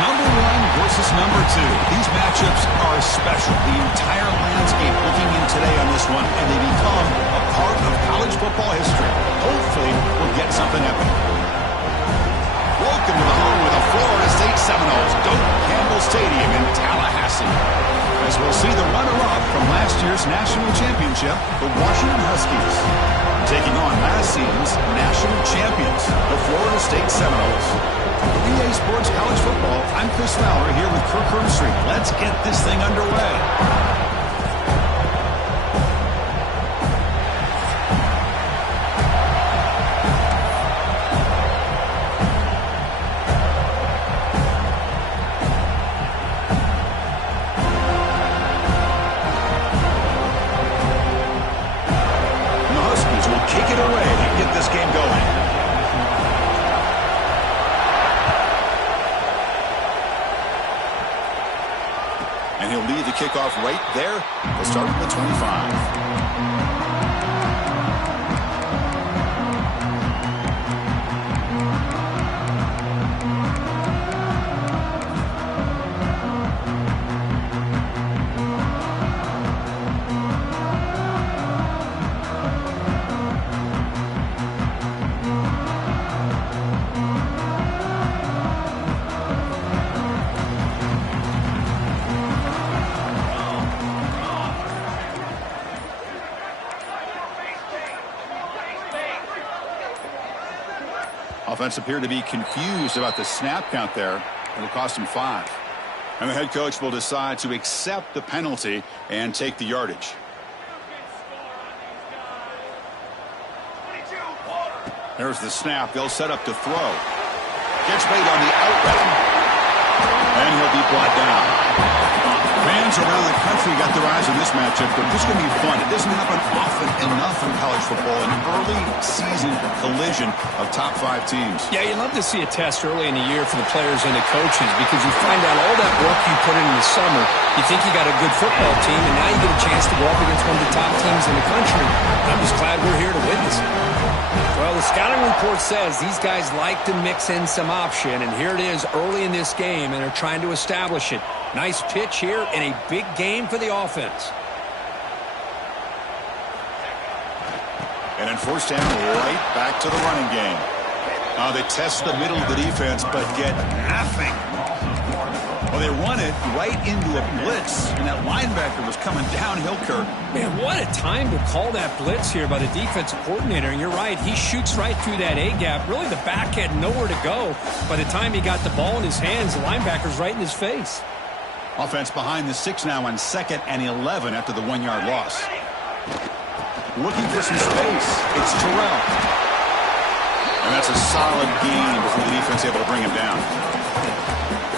number one versus number two. These matchups are special. The entire landscape looking in today on this one, and they become a part of college football history. Hopefully, we'll get something epic. Welcome to the home of the Florida State Seminoles, Doak Campbell Stadium in Tallahassee. As we'll see the runner-up from last year's national championship, the Washington Huskies, taking on last season's national champions, the Florida State Seminoles. For EA Sports College Football, I'm Chris Fowler here with Kirk Herbstreit. Let's get this thing underway. And he'll lead the kickoff right there to start at the 25. Offense appeared to be confused about the snap count there. It'll cost him 5. And the head coach will decide to accept the penalty and take the yardage. There's the snap. They'll set up to throw. Gets made on the out route. And he'll be brought down. Fans around the country got their eyes on this matchup, but this is going to be fun. It doesn't happen often enough in college football, an early season collision of top 5 teams. Yeah, you love to see a test early in the year for the players and the coaches because you find out all that work you put in the summer. You think you got a good football team, and now you get a chance to go up against one of the top teams in the country. I'm just glad we're here to witness it. Well, the scouting report says these guys like to mix in some option, and here it is early in this game, and they're trying to establish it. Nice pitch here and a big game for the offense. And in first down, right back to the running game. They test the middle of the defense, but get nothing. Well, they run it right into a blitz, and that linebacker was coming downhill, Kirk. Man, what a time to call that blitz here by the defensive coordinator. And you're right, he shoots right through that A-gap. Really, the back had nowhere to go. By the time he got the ball in his hands, the linebacker's right in his face. Offense behind the 6 now on 2nd and 11 after the 1-yard loss. Looking for some space. It's Terrell. And that's a solid gain before the defense able to bring him down.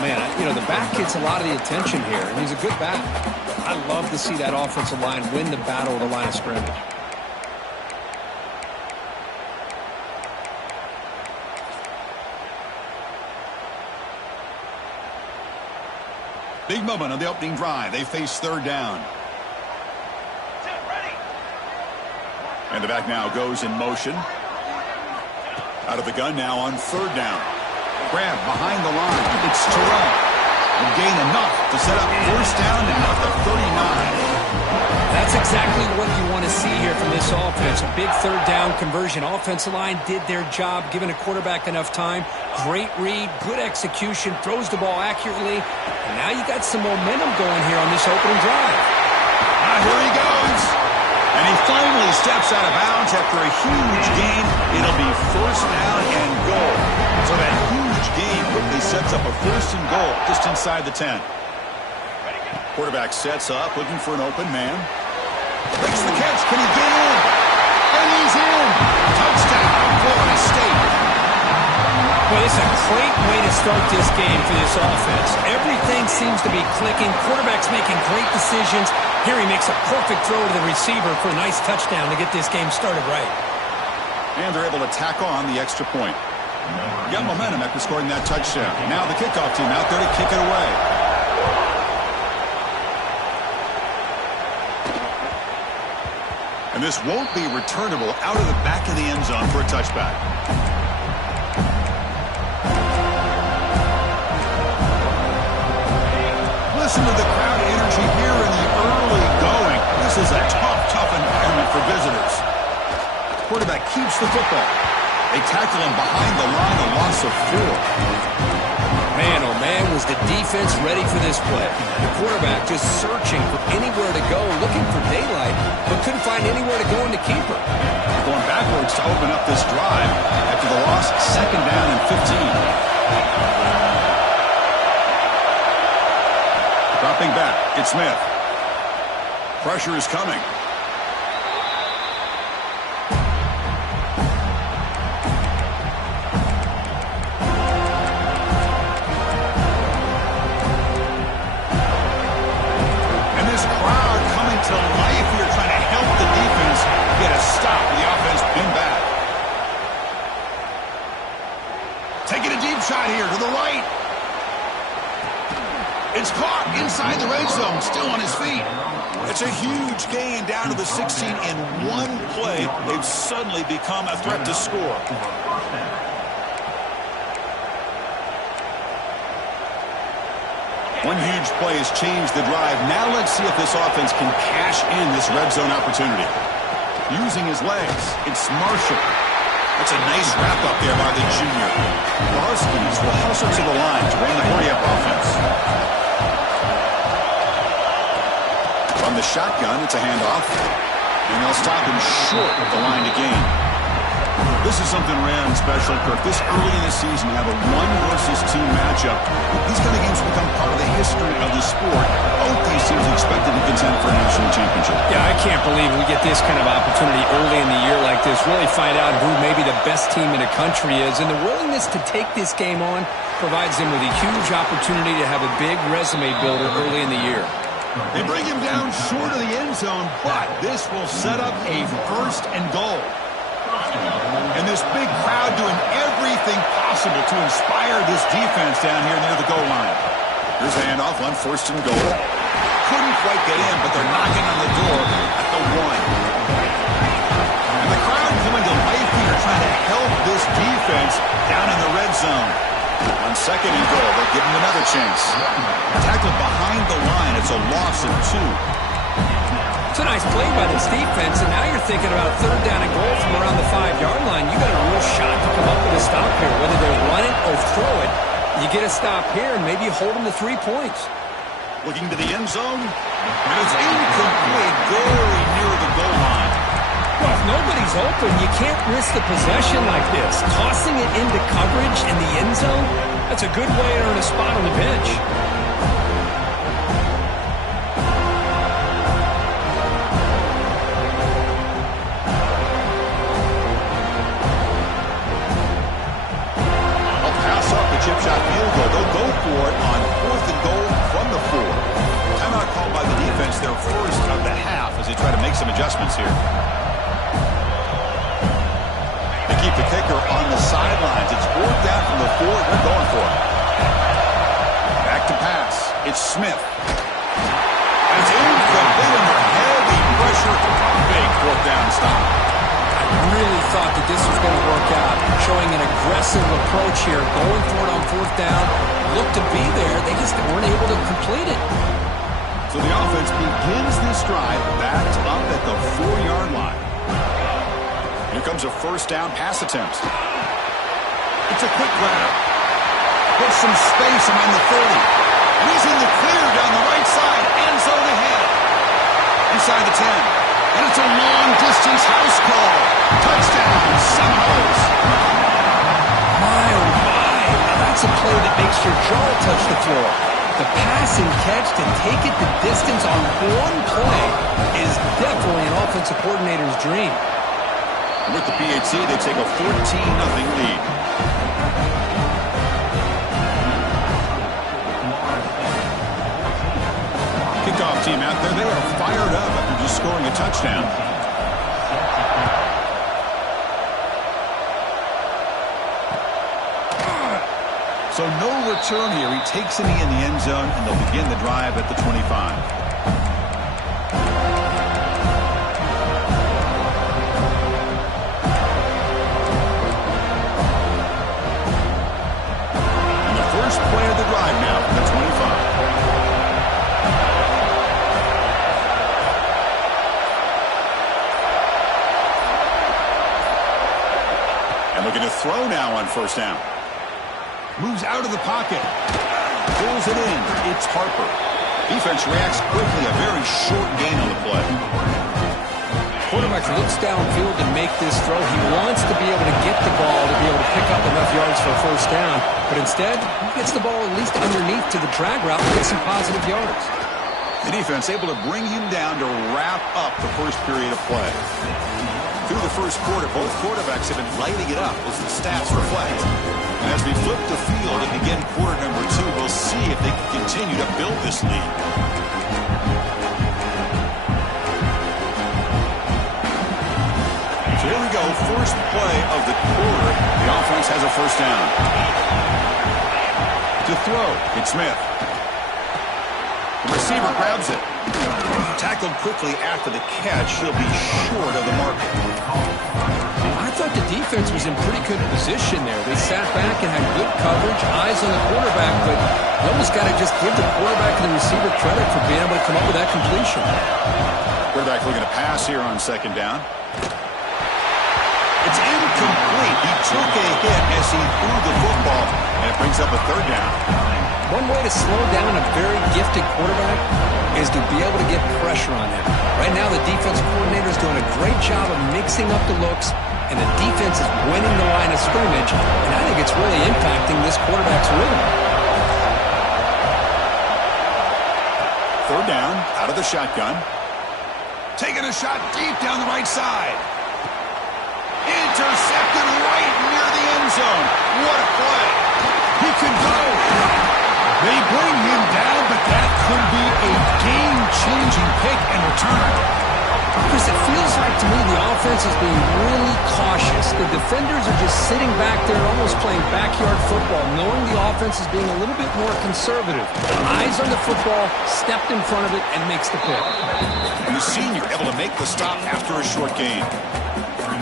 Man, the back gets a lot of the attention here, and he's a good back. I love to see that offensive line win the battle at the line of scrimmage. Big moment on the opening drive. They face 3rd down. And the back now goes in motion. Out of the gun now on 3rd down. Grab behind the line. It's Terrell. And gain enough to set up 1st down now at the 39. That's exactly what you want to see here from this offense. A big 3rd down conversion. Offensive line did their job, giving a quarterback enough time. Great read, good execution, throws the ball accurately. And now you got some momentum going here on this opening drive. Here he goes. And he finally steps out of bounds after a huge gain. It'll be 1st down and goal. So that huge gain quickly sets up a 1st and goal just inside the 10. Quarterback sets up, looking for an open man. Makes the catch. Can he get in? And he's in. Touchdown, Florida State. Well, it's a great way to start this game for this offense. Everything seems to be clicking. Quarterback's making great decisions. Here he makes a perfect throw to the receiver for a nice touchdown to get this game started right. And they're able to tack on the extra point. Got momentum after scoring that touchdown. Now the kickoff team out there to kick it away. And this won't be returnable out of the back of the end zone for a touchback. to the crowd energy here in the early going. This is a tough environment for visitors. Quarterback keeps the football. They tackle him behind the line, a loss of 4. Man, oh man, was the defense ready for this play. The quarterback just searching for anywhere to go, looking for daylight, but couldn't find anywhere to go in the keeper. Going backwards to open up this drive after the loss, 2nd down and 15. Dropping back, it's Smith. Pressure is coming. To life here, trying to help the defense get a stop with the offense pinned back. Taking a deep shot here to the right. It's caught inside the red zone, still on his feet. It's a huge gain down to the 16 in one play. They've suddenly become a threat to score. One huge play has changed the drive. Now let's see if this offense can cash in this red zone opportunity. Using his legs, it's Marshall. That's a nice wrap-up there by the junior. The Huskies will hustle to the line to run the hurry-up offense. From the shotgun, it's a handoff. And they'll stop him short of the line to gain. This is something rare and special, Kirk. This early in the season, you have a 1-versus-2 matchup. These kind of games become part of the history of the sport. Both these teams expected to contend for a national championship. Yeah, I can't believe we get this kind of opportunity early in the year like this. Really find out who maybe the best team in the country is. And the willingness to take this game on provides them with a huge opportunity to have a big resume builder early in the year. They bring him down short of the end zone, but this will set up a 1st and goal. And this big crowd doing everything possible to inspire this defense down here near the goal line. Here's a handoff on 1st and goal. Couldn't quite get in, but they're knocking on the door at the 1. And the crowd coming to life here, trying to help this defense down in the red zone. On 2nd and goal, they'll give him another chance. Tackled behind the line. It's a loss of 2. It's a nice play by this defense, and now you're thinking about 3rd down and goal from around the 5-yard line. You got a real shot to come up with a stop here. Whether they run it or throw it, you get a stop here, and maybe you hold them to 3 points. Looking to the end zone, and it's incomplete, very near the goal line. Well, if nobody's open, you can't risk the possession like this. Tossing it into coverage in the end zone, that's a good way to earn a spot on the bench. Chip shot field goal. They'll go for it on 4th and goal from the 4. Timeout called by the defense, their 1st of the half, as they try to make some adjustments here. They keep the kicker on the sidelines. It's 4th down from the 4. They're going for it. Back to pass. It's Smith. And it's incomplete under heavy pressure. Big 4th down stop. Really thought that this was going to work out, showing an aggressive approach here, going for it on 4th down, looked to be there, they just weren't able to complete it. So the offense begins this drive backed up at the 4-yard line. Here comes a 1st down pass attempt. It's a quick grab. Puts some space around the 30. And he's in the clear down the right side, end zone ahead. Inside the 10. And it's a long-distance house call. Touchdown, Seminoles. My, oh my. Now that's a play that makes your jaw touch the floor. The pass and catch to take it the distance on one play is definitely an offensive coordinator's dream. With the PAT, they take a 14-0 lead. Kickoff team out there, they are fired up after just scoring a touchdown. So no return here. He takes it in the end zone, and they'll begin the drive at the 25. First play of the drive now from the 25. Looking to throw now on first down. Moves out of the pocket. Pulls it in. It's Harper. Defense reacts quickly. A very short gain on the play. Quarterback looks downfield to make this throw. He wants to be able to get the ball to be able to pick up enough yards for a first down. But instead, he gets the ball at least underneath to the drag route and gets some positive yards. The defense able to bring him down to wrap up the first period of play. Through the first quarter, both quarterbacks have been lighting it up as the stats reflect. And as we flip the field and begin quarter number 2, we'll see if they can continue to build this lead. So here we go, first play of the quarter. The offense has a first down. To throw, it's Smith. The receiver grabs it. Tackled quickly after the catch. He'll be short of the mark. I thought the defense was in pretty good position there. They sat back and had good coverage, eyes on the quarterback, but you almost got to just give the quarterback and the receiver credit for being able to come up with that completion. Quarterback looking to pass here on second down. It's incomplete. He took a hit as he threw the football, and it brings up a third down. One way to slow down a very gifted quarterback is to be able to get pressure on him. Right now, the defensive coordinator is doing a great job of mixing up the looks, and the defense is winning the line of scrimmage, and I think it's really impacting this quarterback's rhythm. Third down, out of the shotgun. Taking a shot deep down the right side. Intercepted right near the end zone. What a play. He could go. They bring him down, but that could be a game-changing pick and return. Chris, it feels like to me the offense is being really cautious. The defenders are just sitting back there almost playing backyard football, knowing the offense is being a little bit more conservative. Eyes on the football, stepped in front of it, and makes the pick. And the senior able to make the stop after a short gain.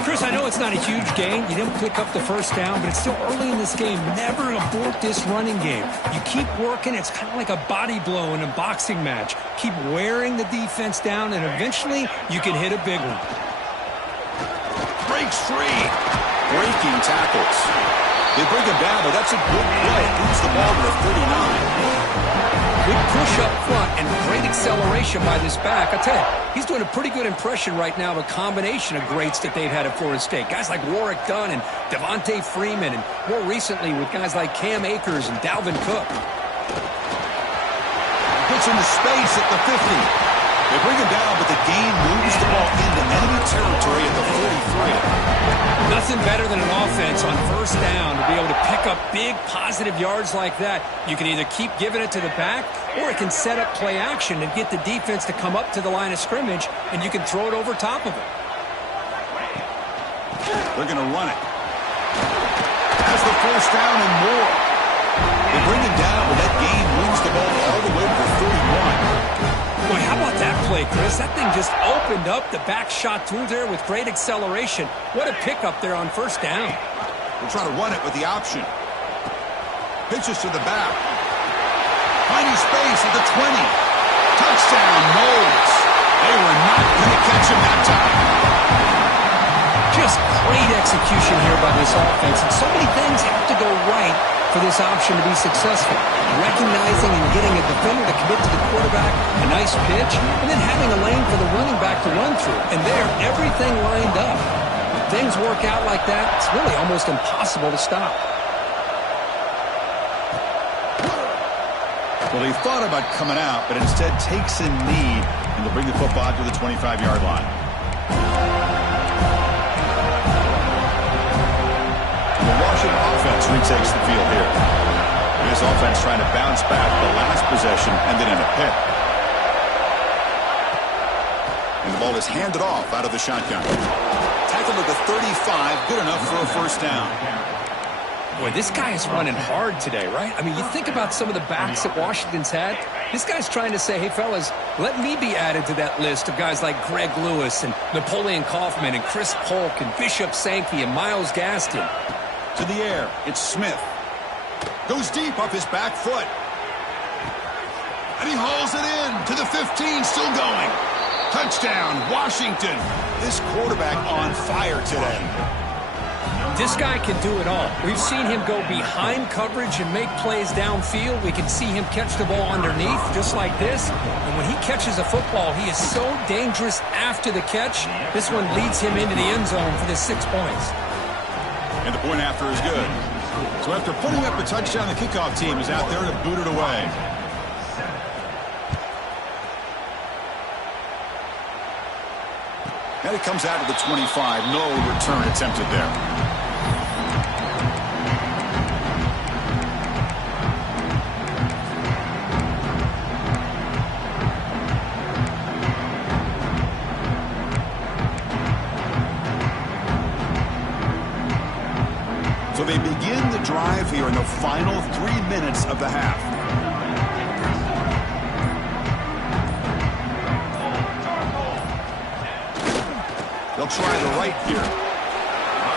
Chris, I know it's not a huge gain. You didn't pick up the first down, but it's still early in this game. Never abort this running game. You keep working. It's kind of like a body blow in a boxing match. Keep wearing the defense down, and eventually you can hit a big one. Breaks free. Breaking tackles. They bring him down, but that's a good play. Moves the ball to the 39. Good push up front and great acceleration by this back. I tell you, he's doing a pretty good impression right now of a combination of greats that they've had at Florida State. Guys like Warwick Dunn and Devontae Freeman, and more recently with guys like Cam Akers and Dalvin Cook. Puts into space at the 50. They bring him down, but the game moves the ball into enemy territory at the 43. Nothing better than an offense on first down to be able to pick up big positive yards like that. You can either keep giving it to the back, or it can set up play action and get the defense to come up to the line of scrimmage, and you can throw it over top of it. They're going to run it. Has the first down and more. They bring him down, but that game moves the ball all the way to the 31. Boy, how about that play, Chris? That thing just opened up. The back shot through there with great acceleration. What a pickup there on first down. We'll try to run it with the option. Pitches to the back. Finding space at the 20. Touchdown, Knowles. They were not going to catch him that time. Just great execution here by this offense. And so many things have to go right for this option to be successful. Recognizing and getting a defender to commit to the quarterback, a nice pitch, and then having a lane for the running back to run through. And there, everything lined up. When things work out like that, it's really almost impossible to stop. Well, he thought about coming out, but instead takes a knee and will bring the football out to the 25-yard line. And the Washington offense retakes the field here. This offense trying to bounce back. The last possession ended in a pick. And the ball is handed off out of the shotgun. Tackled at the 35, good enough for a first down. Boy, this guy is running hard today, right? I mean, you think about some of the backs that Washington's had. This guy's trying to say, hey, fellas, let me be added to that list of guys like Greg Lewis and Napoleon Kaufman and Chris Polk and Bishop Sankey and Myles Gaskin. To the air, it's Smith. Goes deep off his back foot. And he hauls it in to the 15, still going. Touchdown, Washington. This quarterback on fire today. This guy can do it all. We've seen him go behind coverage and make plays downfield. We can see him catch the ball underneath, just like this. And when he catches a football, he is so dangerous after the catch. This one leads him into the end zone for the 6 points. And the point after is good. So after putting up a touchdown, the kickoff team is out there to boot it away. And it comes out to the 25. No return attempted there. So they begin the drive here in the final 3 minutes of the half. They'll try the right here.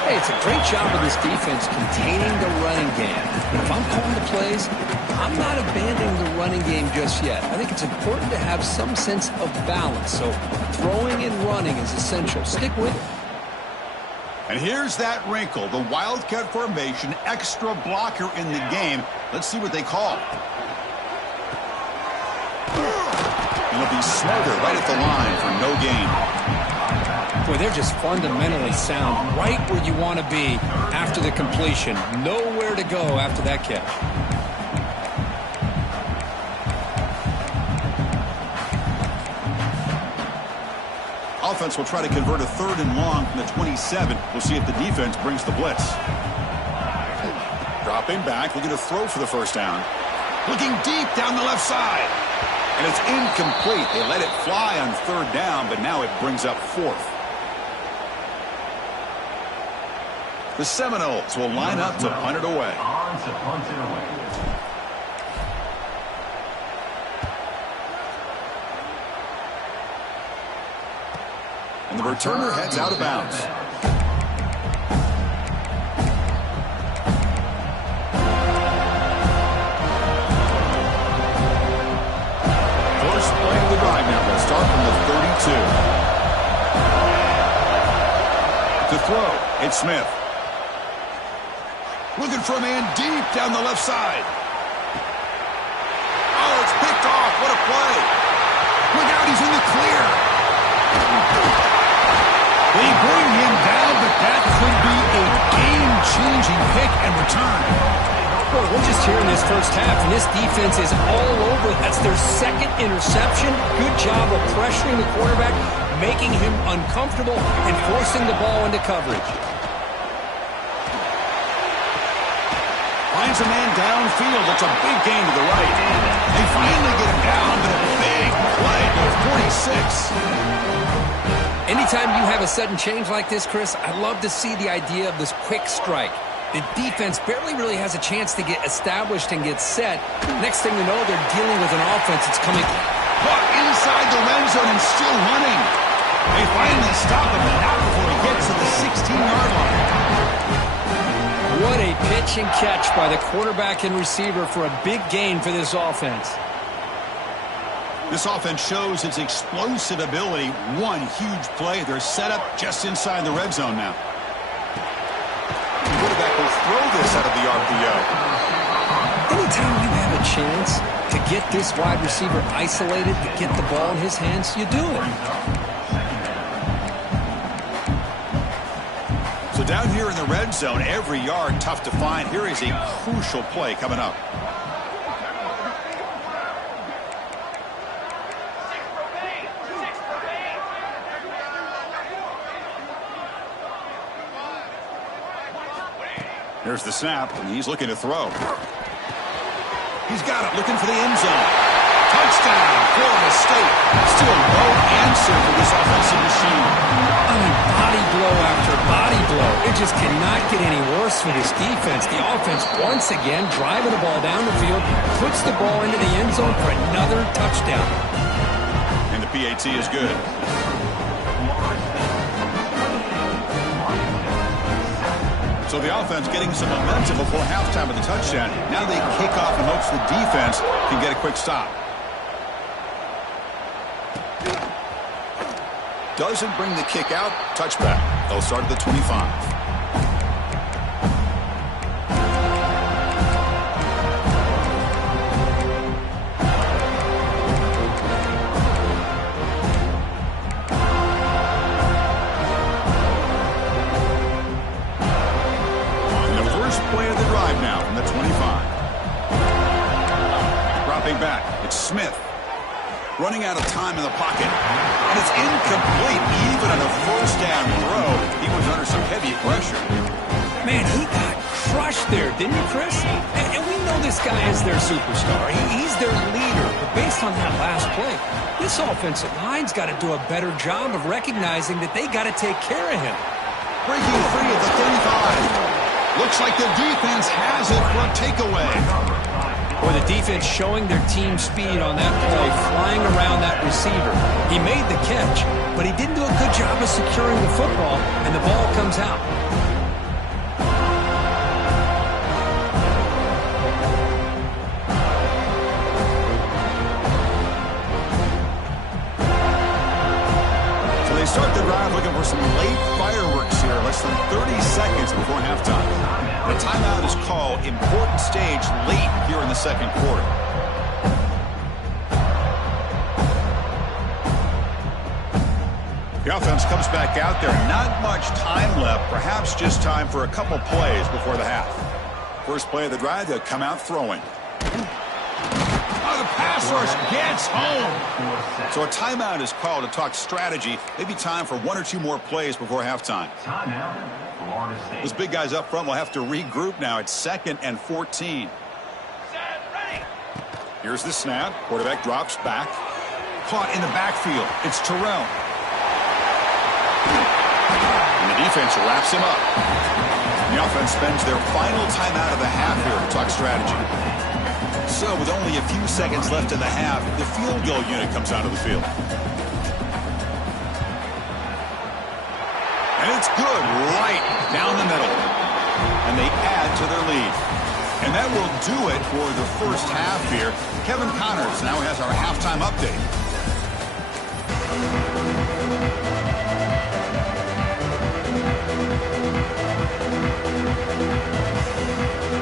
Hey, it's a great job of this defense containing the running game. If I'm calling the plays, I'm not abandoning the running game just yet. I think it's important to have some sense of balance. So throwing and running is essential. Stick with it. And here's that wrinkle, the Wildcat formation, extra blocker in the game. Let's see what they call. And it'll be Smoother right at the line for no gain. Boy, they're just fundamentally sound, right where you want to be after the completion. Nowhere to go after that catch. Offense will try to convert a 3rd and long from the 27. We'll see if the defense brings the blitz. Dropping back, looking to throw for the first down. Looking deep down the left side. And it's incomplete. They let it fly on 3rd down, but now it brings up 4th. The Seminoles will line up to punt it away. And the returner heads out of bounds. First play of the drive now. We'll start from the 32. To throw, it's Smith. Looking for a man deep down the left side. Oh, it's picked off. What a play. Look out, he's in the clear. They bring him down, but that could be a game-changing pick and return. Boy, we're just here in this first half, and this defense is all over. That's their 2nd interception. Good job of pressuring the quarterback, making him uncomfortable, and forcing the ball into coverage. Finds a man downfield. That's a big gain to the right. They finally get him down, but a big play to 46. Anytime you have a sudden change like this, Chris, I love to see the idea of this quick strike. The defense barely really has a chance to get established and get set. Next thing you know, they're dealing with an offense that's coming Caught inside the red zone and still running. They finally stop him, but not before he gets to the 16-yard line. What a pitch and catch by the quarterback and receiver for a big gain for this offense. This offense shows its explosive ability. One huge play. They're set up just inside the red zone now. The quarterback will throw this out of the RPO. Anytime you have a chance to get this wide receiver isolated, to get the ball in his hands, you do it. So down here in the red zone, every yard tough to find. Here is a crucial play coming up. Here's the snap, and he's looking to throw. He's got it, looking for the end zone. Touchdown, Florida State. Still no answer for this offensive machine. I mean, body blow after body blow. It just cannot get any worse for this defense. The offense, once again, driving the ball down the field, puts the ball into the end zone for another touchdown. And the PAT is good. So the offense getting some momentum before halftime of the touchdown. Now they kick off in hopes the defense can get a quick stop. Doesn't bring the kick out. Touchback. They'll start at the 25. play of the drive now from the 25. Dropping back, it's Smith. Running out of time in the pocket. And it's incomplete, even on a first down throw. He was under some heavy pressure. Man, he got crushed there, didn't he, Chris? And we know this guy is their superstar. He's their leader. But based on that last play, this offensive line's got to do a better job of recognizing that they got to take care of him. Breaking free at the 35. Looks like the defense has it for a takeaway. Or the defense showing their team speed on that play, flying around that receiver. He made the catch, but he didn't do a good job of securing the football, and the ball comes out. So they start the drive looking for some late fireworks here, less than 30 seconds before halftime. The timeout is called. Important stage late here in the second quarter. The offense comes back out there. Not much time left. Perhaps just time for a couple plays before the half. First play of the drive, they'll come out throwing. Oh, the pass rush gets home. So a timeout is called to talk strategy. Maybe time for one or two more plays before halftime. Those big guys up front will have to regroup now. It's 2nd and 14. Here's the snap. Quarterback drops back. Caught in the backfield. It's Terrell. And the defense wraps him up. The offense spends their final timeout of the half here to talk strategy. So with only a few seconds left in the half, the field goal unit comes out of the field. And it's good right down the middle. And they add to their lead. And that will do it for the first half here. Kevin Connors now has our halftime update.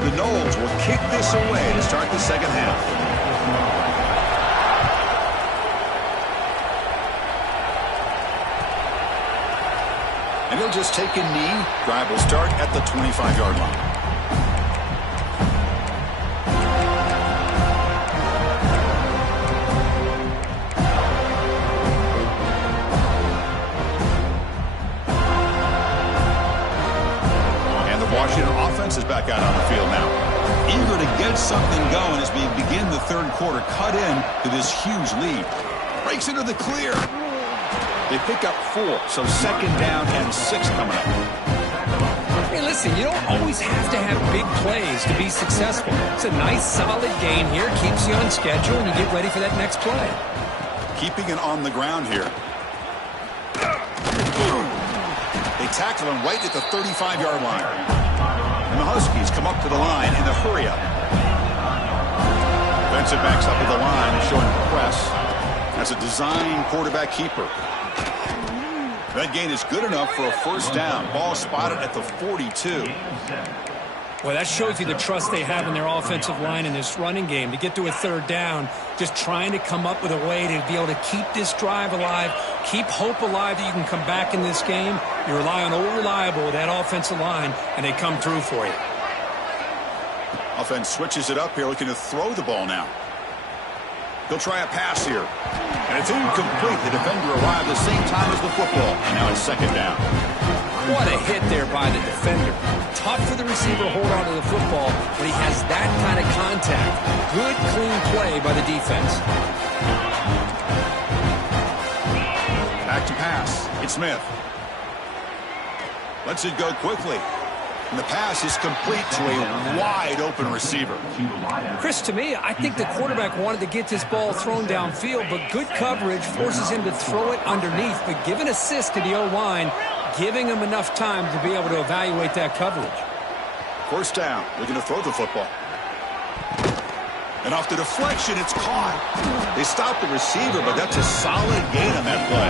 The Noles will kick this away to start the second half. And he'll just take a knee. Drive will start at the 25-yard line. And the Washington offense is back out on the field now. Eager to get something going as we begin the third quarter. Cut in to this huge lead. Breaks into the clear. They pick up 4, so 2nd down and 6 coming up. Hey, listen, you don't always have to have big plays to be successful. It's a nice, solid gain here. Keeps you on schedule, and you get ready for that next play. Keeping it on the ground here. They tackle him right at the 35-yard line. And the Huskies come up to the line in the hurry-up. Defensive backs up at the line, showing press. That's a design quarterback keeper. That gain is good enough for a first down. Ball spotted at the 42. Well, that shows you the trust they have in their offensive line in this running game. To get to a third down, just trying to come up with a way to be able to keep this drive alive, keep hope alive that you can come back in this game. You rely on old reliable, that offensive line, and they come through for you. Offense switches it up here, looking to throw the ball now. He'll try a pass here. And it's incomplete. The defender arrived the same time as the football. And now it's 2nd down. What a hit there by the defender. Tough for the receiver to hold on to the football when he has that kind of contact. Good, clean play by the defense. Back to pass. It's Smith. Lets it go quickly. And the pass is complete to a wide-open receiver. Chris, to me, I think the quarterback wanted to get this ball thrown downfield, but good coverage forces him to throw it underneath. But give an assist to the O-line, giving him enough time to be able to evaluate that coverage. First down, looking to throw the football. And off the deflection, it's caught. They stopped the receiver, but that's a solid gain on that play.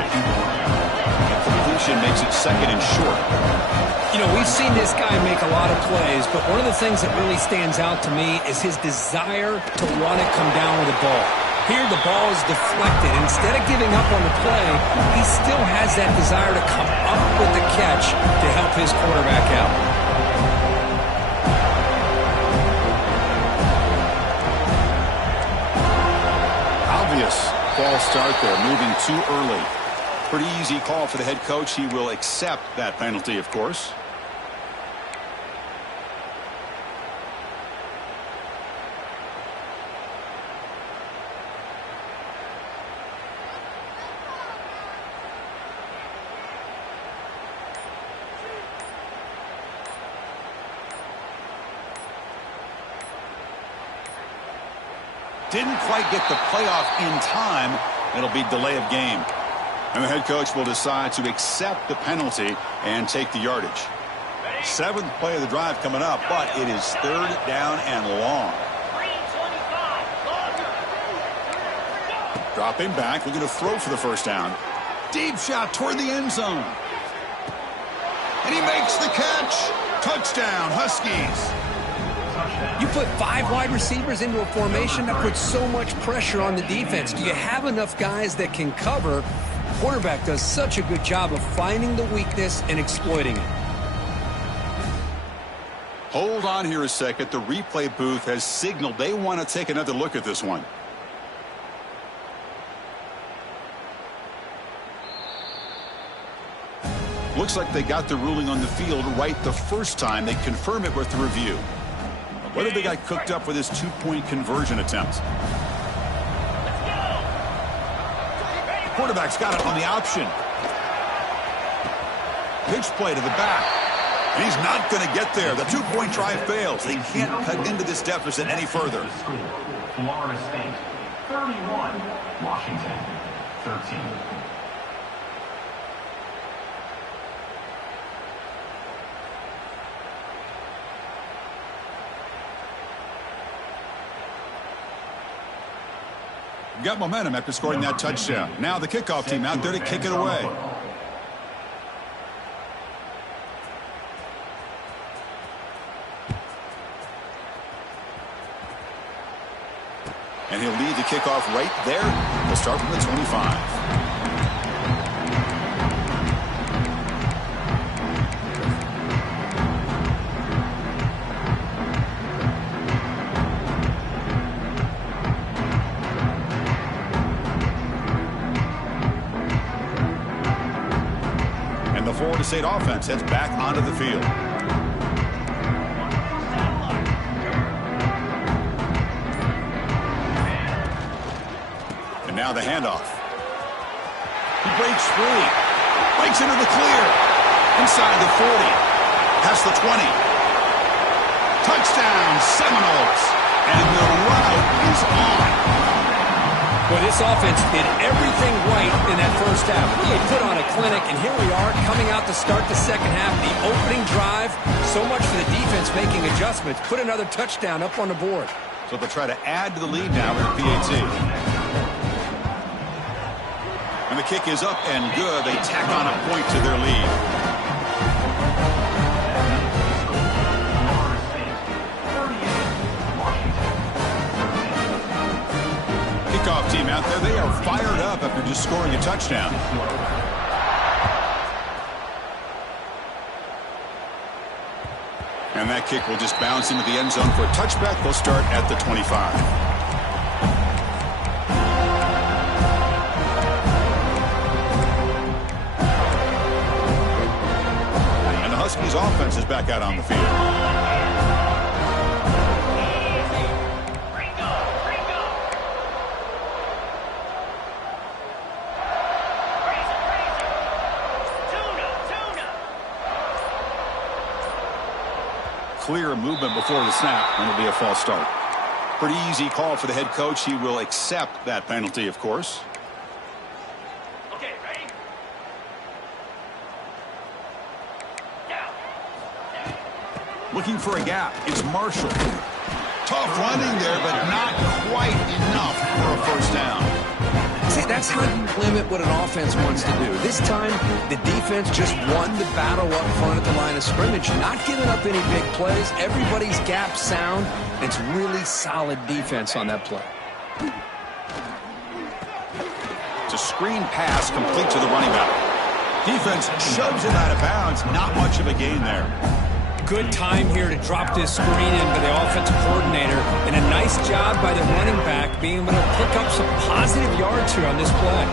The completion makes it 2nd and short. You know, we've seen this guy make a lot of plays, but one of the things that really stands out to me is his desire to want to come down with the ball. Here, the ball is deflected. Instead of giving up on the play, he still has that desire to come up with the catch to help his quarterback out. start there, moving too early. Pretty easy call for the head coach. He will accept that penalty, of course. Didn't quite get the playoff in time. It'll be delay of game. And the head coach will decide to accept the penalty and take the yardage. 7th play of the drive coming up, but it is 3rd down and long. Dropping back, looking to throw for the first down. Deep shot toward the end zone. And he makes the catch. Touchdown, Huskies. You put 5 wide receivers into a formation, that puts so much pressure on the defense. Do you have enough guys that can cover? Quarterback does such a good job of finding the weakness and exploiting it. Hold on here a second. The replay booth has signaled they want to take another look at this one. Looks like they got the ruling on the field right the first time. They confirm it with the review. Whether they got cooked up with his 2-point conversion attempt. Quarterback's got it on the option. Pitch play to the back. And he's not going to get there. The 2-point try fails. They can't cut into this deficit any further. Florida State, 31. Washington, 13. Got momentum after scoring that touchdown. Now the kickoff team out there to kick it away. And he'll lead the kickoff right there. He'll start from the 25. Florida State offense heads back onto the field. And now the handoff. He breaks free. Breaks into the clear. Inside the 40. Past the 20. Touchdown, Seminoles. And the route is on. Well, this offense did everything right in that first half. Really put on a clinic, and here we are coming out to start the second half. The opening drive, so much for the defense making adjustments. Put another touchdown up on the board. So they'll try to add to the lead now with the PAT. And the kick is up and good. They tack on a point to their lead. Kickoff team out there. They are fired up after just scoring a touchdown. And that kick will just bounce into the end zone for a touchback. They'll start at the 25. And the Huskies offense is back out on the field. Clear movement before the snap, and it'll be a false start. Pretty easy call for the head coach. He will accept that penalty, of course. Okay, ready? Looking for a gap. It's Marshall. Tough running there, but not quite enough for a first down. See, that's how you limit what an offense wants to do. This time, the defense just won the battle up front at the line of scrimmage, not giving up any big plays. Everybody's gap sound. It's really solid defense on that play. It's a screen pass complete to the running back. Defense shoves it out of bounds. Not much of a gain there. Good time here to drop this screen into the offensive coordinator, and a nice job by the running back being able to pick up some positive yards here on this play.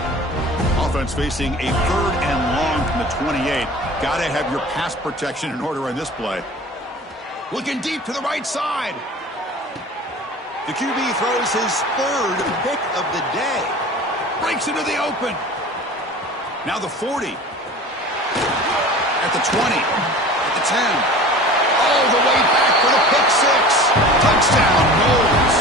Offense facing a 3rd and long from the 28. Got to have your pass protection in order on this play. Looking deep to the right side. The QB throws his 3rd pick of the day. Breaks into the open. Now the 40. At the 20. At the 10. All the way back for the pick 6. Touchdown, Knowles.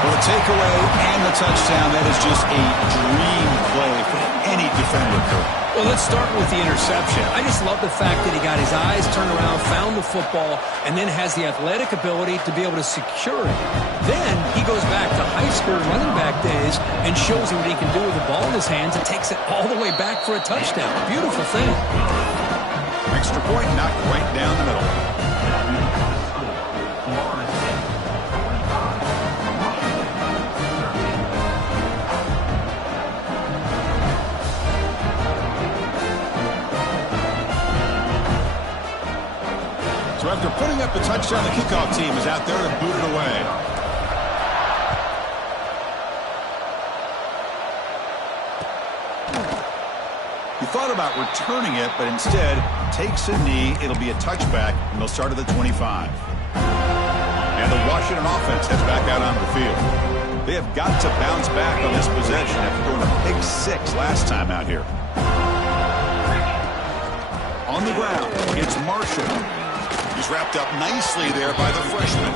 Well, the takeaway and the touchdown, that is just a dream play for any defender, Kurt. Well, let's start with the interception. I just love the fact that he got his eyes turned around, found the football, and then has the athletic ability to be able to secure it. Then he goes back to high school running back days and shows him what he can do with the ball in his hands and takes it all the way back for a touchdown. Beautiful thing. Extra point, knocked right down the middle. So after putting up the touchdown, the kickoff team is out there to boot it away. He thought about returning it, but instead takes a knee. It'll be a touchback, and they'll start at the 25. And the Washington offense heads back out onto the field. They have got to bounce back on this possession after throwing a pick 6 last time out here. On the ground, it's Marshall. He's wrapped up nicely there by the freshman.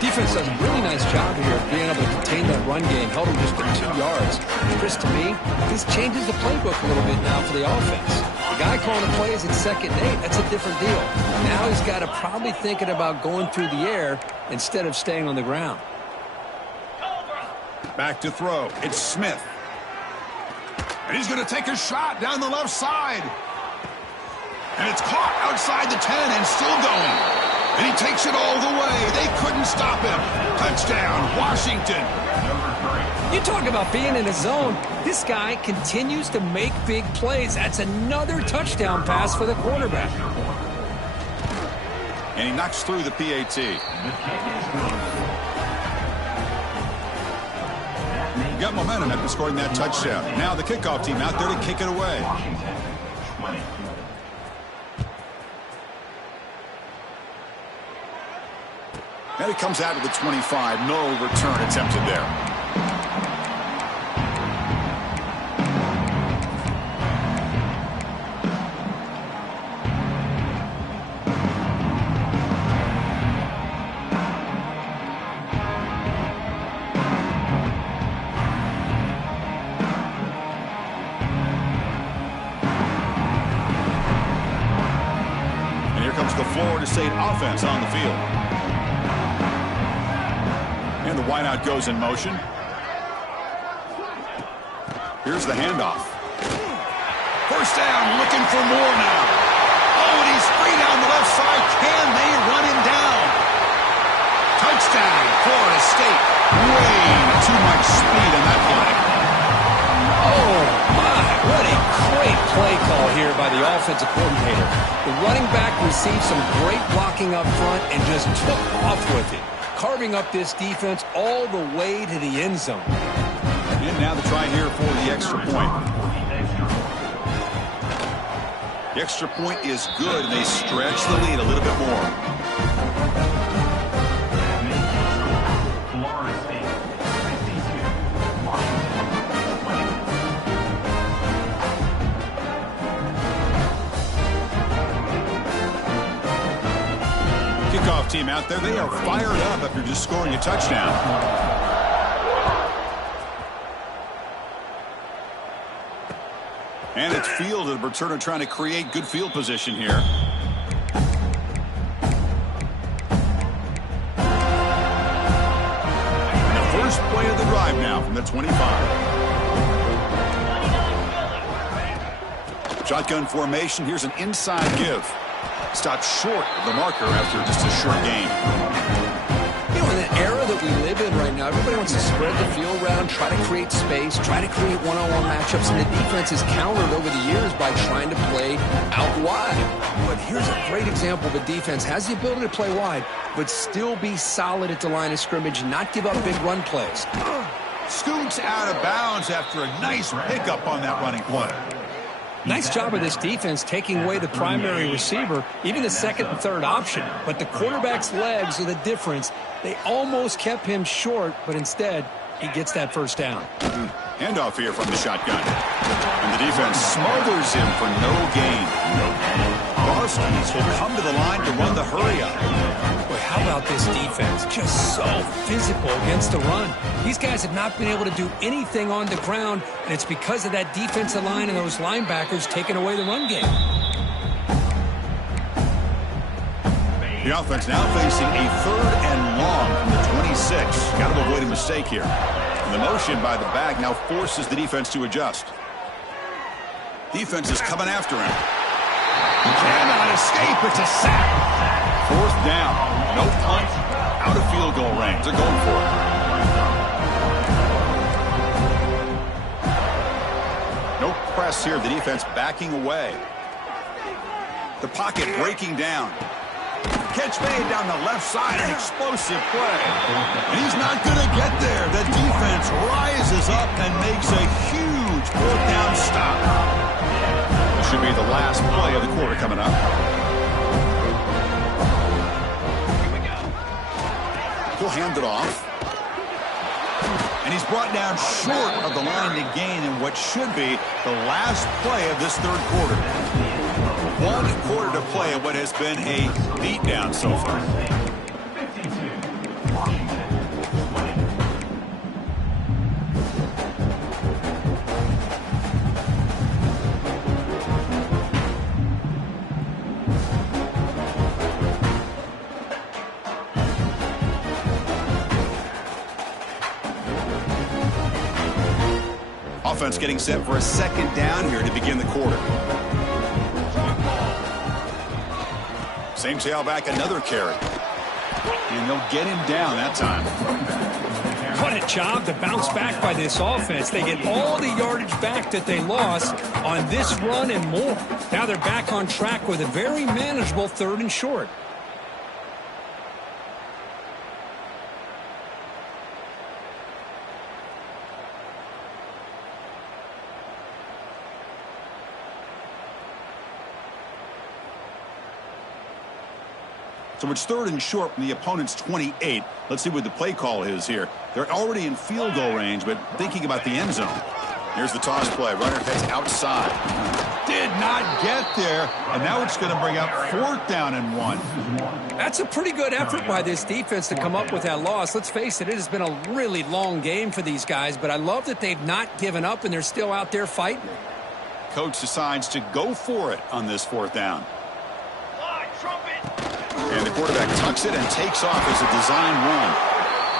Defense does a really nice job here of being able to contain that run game. Held him just at 2 yards. Chris, to me, this changes the playbook a little bit now for the offense. The guy calling the plays at 2nd and 8, that's a different deal. Now he's got to probably thinking about going through the air instead of staying on the ground. Back to throw. It's Smith. And he's going to take a shot down the left side. And it's caught outside the 10 and still going. And he takes it all the way. They couldn't stop him. Touchdown, Washington. You talk about being in a zone. This guy continues to make big plays. That's another touchdown pass for the quarterback. And he knocks through the PAT. Got momentum after scoring that touchdown. Now the kickoff team out there to kick it away. And it comes out to the 25. No return attempted there. And here comes the Florida State offense on the field. And the wideout goes in motion. Here's the handoff. First down, looking for more now. Oh, and he's free down the left side. Can they run him down? Touchdown, Florida State. Way too much speed in that play. Oh, my. What a great play call here by the offensive coordinator. The running back received some great blocking up front and just took off with it, carving up this defense all the way to the end zone. And now the try here for the extra point. The extra point is good, and they stretch the lead a little bit more. Florida State 52, Washington 20. Kickoff team out there, they are fired up after just scoring a touchdown. And it's fielded. Returner trying to create good field position here. And the first play of the drive now from the 25. Shotgun formation. Here's an inside give. Stopped short of the marker after just a short gain. You know, in the era that we live in right now, Now, everybody wants to spread the field around, try to create space, try to create one-on-one matchups, and the defense has countered over the years by trying to play out wide. But here's a great example of a defense has the ability to play wide, but still be solid at the line of scrimmage and not give up big run plays. Scoots out of bounds after a nice pickup on that running play. Nice job of this defense taking away the primary receiver, even the second and third option. But the quarterback's legs are the difference. They almost kept him short, but instead, he gets that first down. Handoff here from the shotgun. And the defense smothers him for no gain. Huskies will come to the line to run the hurry-up. Boy, how about this defense? Just so physical against the run. These guys have not been able to do anything on the ground, and it's because of that defensive line and those linebackers taking away the run game. The offense now facing a 3rd and long from the 26. Got to avoid a mistake here. And the motion by the back now forces the defense to adjust. Defense is coming after him. Cannot escape. It's a sack. 4th down. No punt. Out of field goal range. They're going for it. No press here. The defense backing away. The pocket breaking down. Catch made down the left side. An explosive play. And he's not going to get there. The defense rises up and makes a huge 4th down stop. Should be the last play of the quarter coming up. He'll hand it off. And he's brought down short of the line to gain in what should be the last play of this 3rd quarter. 1 quarter to play in what has been a beatdown so far. Offense getting set for a 2nd down here to begin the quarter. Same tailback, another carry. And they'll get him down that time. What a job to bounce back by this offense. They get all the yardage back that they lost on this run and more. Now they're back on track with a very manageable 3rd and short. So it's 3rd and short from the opponent's 28. Let's see what the play call is here. They're already in field goal range, but thinking about the end zone. Here's the toss play. Runner heads outside. Did not get there, and now it's going to bring up 4th down and 1. That's a pretty good effort by this defense to come up with that loss. Let's face it, it has been a really long game for these guys, but I love that they've not given up and they're still out there fighting. Coach decides to go for it on this 4th down. And the quarterback tucks it and takes off as a design run.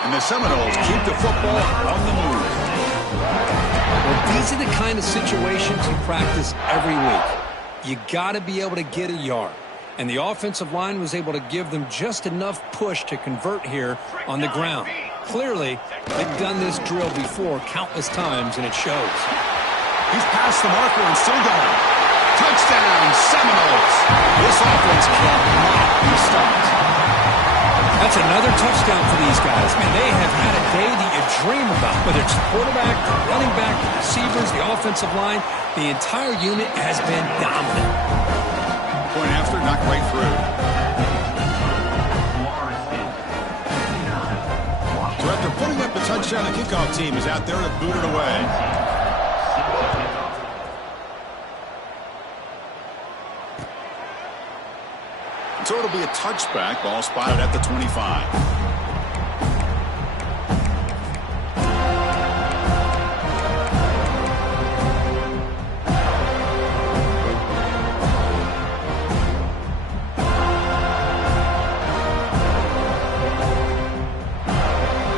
And the Seminoles keep the football on the move. Well, these are the kind of situations you practice every week. You got to be able to get a yard. And the offensive line was able to give them just enough push to convert here on the ground. Clearly, they've done this drill before countless times, and it shows. He's past the marker and still going. Touchdown, Seminoles. This offense cannot be stopped. That's another touchdown for these guys. Man, they have had a day that you dream about. Whether it's the quarterback, the running back, the receivers, the offensive line, the entire unit has been dominant. Point after, not quite through. So after putting up the touchdown, the kickoff team is out there to boot it away. So it'll be a touchback. Ball spotted at the 25.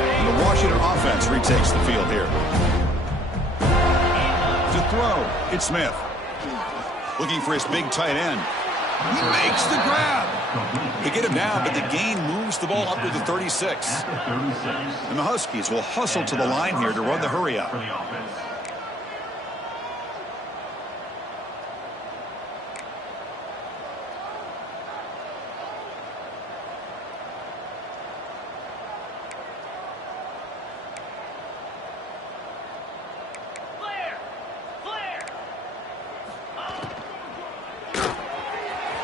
And the Washington offense retakes the field here. To throw, it's Smith. Looking for his big tight end. He makes the grab. They get him down, but the gain moves the ball up to the 36. And the Huskies will hustle to the line here to run the hurry up.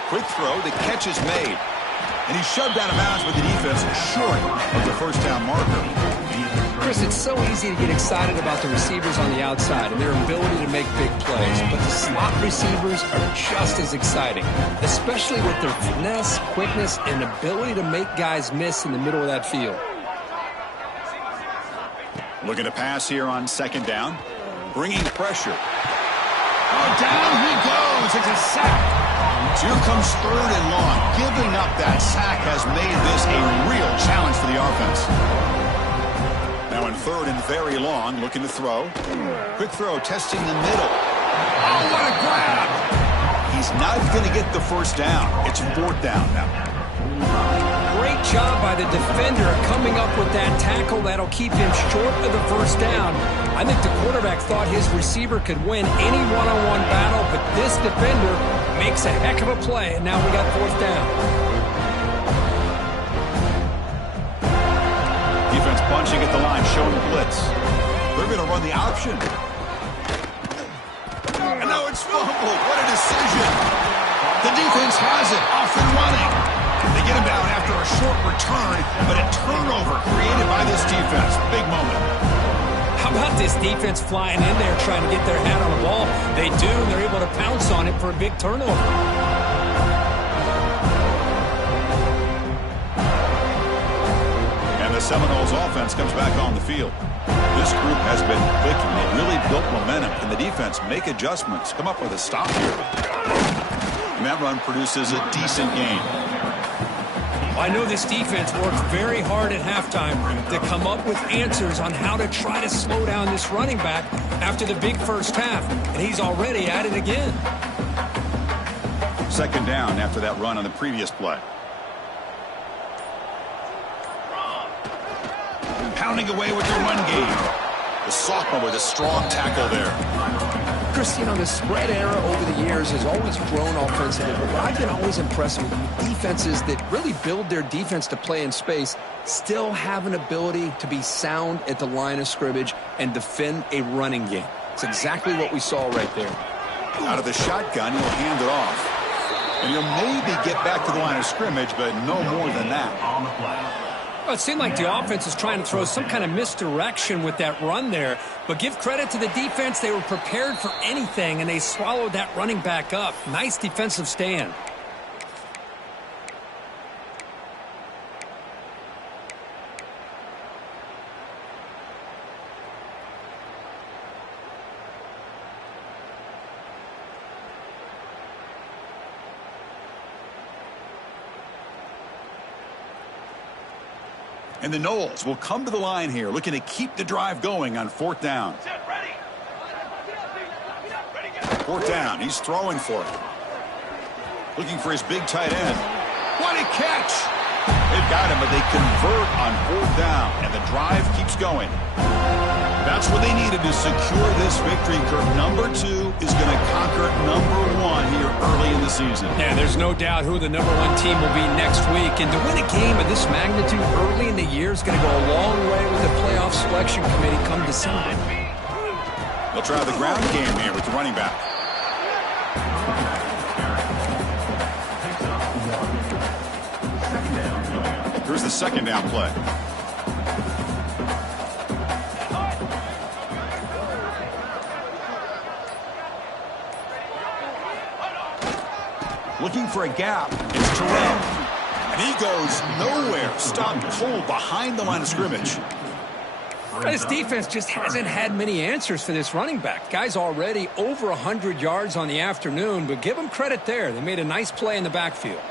Quick throw, the catch is made. And he's shoved out of bounds with the defense short of the first down marker. Chris, it's so easy to get excited about the receivers on the outside and their ability to make big plays, but the slot receivers are just as exciting, especially with their finesse, quickness, and ability to make guys miss in the middle of that field. Looking to pass here on second down, bringing pressure. Oh, down he goes. It's a sack. So here comes third and long. Giving up that sack has made this a real challenge for the offense. Now in third and very long, looking to throw. Quick throw, testing the middle. Oh, what a grab. He's not going to get the first down. It's fourth down now. Great job by the defender coming up with that tackle that'll keep him short of the first down. I think the quarterback thought his receiver could win any one-on-one battle, but this defender makes a heck of a play, and now we got fourth down. Defense bunching at the line, showing blitz. They're going to run the option. And now it's fumbled. What a decision. The defense has it, off and running. They get him down after a short return, but a turnover created by this defense. Big moment. How about this defense flying in there trying to get their hat on the ball? They do, and they're able to pounce on it for a big turnover. And the Seminoles offense comes back on the field. This group has been clicking. They really built momentum. Can the defense make adjustments? Come up with a stop here. And that run produces a decent gain. I know this defense worked very hard at halftime to come up with answers on how to try to slow down this running back after the big first half, and he's already at it again. Second down after that run on the previous play. Pounding away with the run game. The sophomore with a strong tackle there. Chris, you know, the spread era over the years has always grown offensively, but what I've been always impressed with defenses that really build their defense to play in space still have an ability to be sound at the line of scrimmage and defend a running game. It's exactly what we saw right there. Out of the shotgun, he'll hand it off. And he'll maybe get back to the line of scrimmage, but no more than that. Well, it seemed like the offense is trying to throw some kind of misdirection with that run there. But give credit to the defense. They were prepared for anything, and they swallowed that running back up. Nice defensive stand. And the Noles will come to the line here, looking to keep the drive going on fourth down. Fourth down, he's throwing for it. Looking for his big tight end. What a catch! They've got him, but they convert on fourth down, and the drive keeps going. That's what they needed to secure this victory. Number 2 is going to conquer number 1 here early in the season. Yeah, there's no doubt who the number 1 team will be next week. And to win a game of this magnitude early in the year is going to go a long way with the playoff selection committee come December. They'll try the ground game here with the running back. Here's the second down play. Looking for a gap. It's Terrell. And he goes nowhere. Stopped cold behind the line of scrimmage. This defense just hasn't had many answers for this running back. Guy's already over 100 yards on the afternoon, but give them credit there. They made a nice play in the backfield.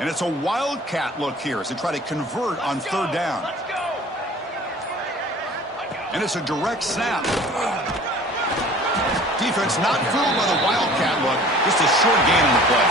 And it's a wildcat look here as they try to convert on third down. And it's a direct snap. Defense not fooled by the wildcat look. Just a short gain on the play.